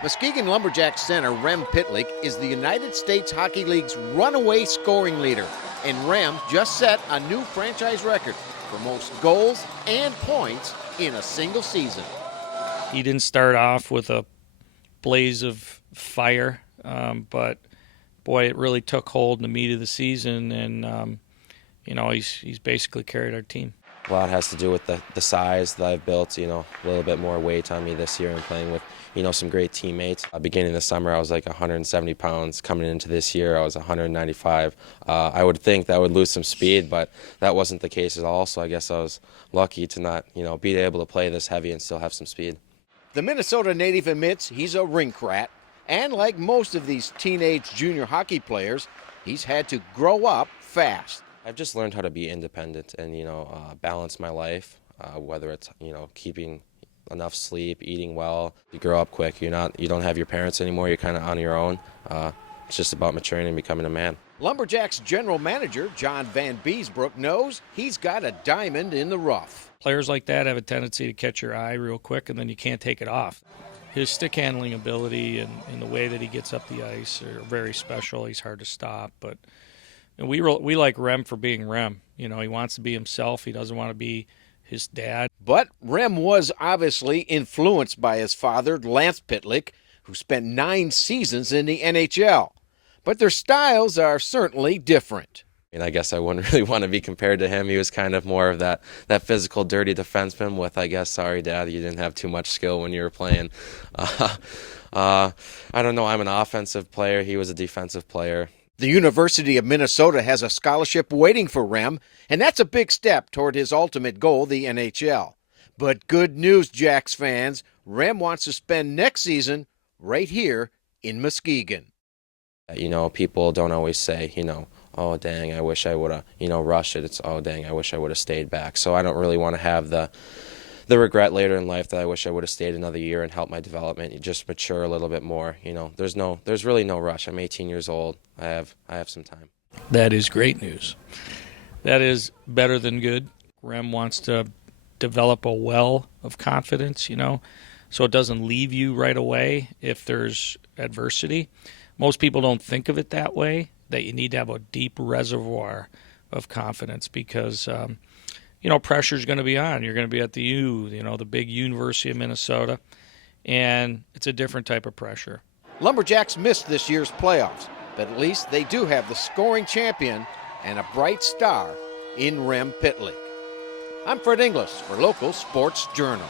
Muskegon Lumberjack center Rem Pitlick is the United States Hockey League's runaway scoring leader, and Rem just set a new franchise record for most goals and points in a single season. He didn't start off with a blaze of fire, but boy, it really took hold in the meat of the season, and he's basically carried our team. A lot has to do with the size that I've built, a little bit more weight on me this year and playing with, some great teammates. Beginning of the summer, I was like 170 pounds. Coming into this year, I was 195. I would think that I would lose some speed, but that wasn't the case at all, so I guess I was lucky to not, be able to play this heavy and still have some speed. The Minnesota native admits he's a rink rat, and like most of these teenage junior hockey players, he's had to grow up fast. I've just learned how to be independent and, balance my life, whether it's, keeping enough sleep, eating well. You grow up quick. You don't have your parents anymore. You're kind of on your own. It's just about maturing and becoming a man. Lumberjacks general manager John Van Beesbrook knows he's got a diamond in the rough. Players like that have a tendency to catch your eye real quick, and then you can't take it off. His stick handling ability and the way that he gets up the ice are very special. He's hard to stop, but we like Rem for being Rem. He wants to be himself. He doesn't want to be his dad. But Rem was obviously influenced by his father, Lance Pitlick, who spent 9 seasons in the NHL. But their styles are certainly different. And I guess I wouldn't really want to be compared to him. He was kind of more of that physical, dirty defenseman with, I guess, sorry, Dad, you didn't have too much skill when you were playing. I don't know. I'm an offensive player. He was a defensive player. The University of Minnesota has a scholarship waiting for Rem, and that's a big step toward his ultimate goal, the NHL. But good news, Jacks fans. Rem wants to spend next season right here in Muskegon. People don't always say, oh, dang, I wish I would have, rushed it. It's, oh, dang, I wish I would have stayed back. So I don't really want to have the regret later in life that I wish I would have stayed another year and helped my development. You just mature a little bit more. There's really no rush. I'm 18 years old. I have some time. That is great news. That is better than good. Rem wants to develop a well of confidence, so it doesn't leave you right away if there's adversity. Most people don't think of it that way, that you need to have a deep reservoir of confidence because pressure's going to be on. You're going to be at the big University of Minnesota, and it's a different type of pressure. Lumberjacks missed this year's playoffs, but at least they do have the scoring champion and a bright star in Rem Pitlick. I'm Fred Inglis for Local Sports Journal.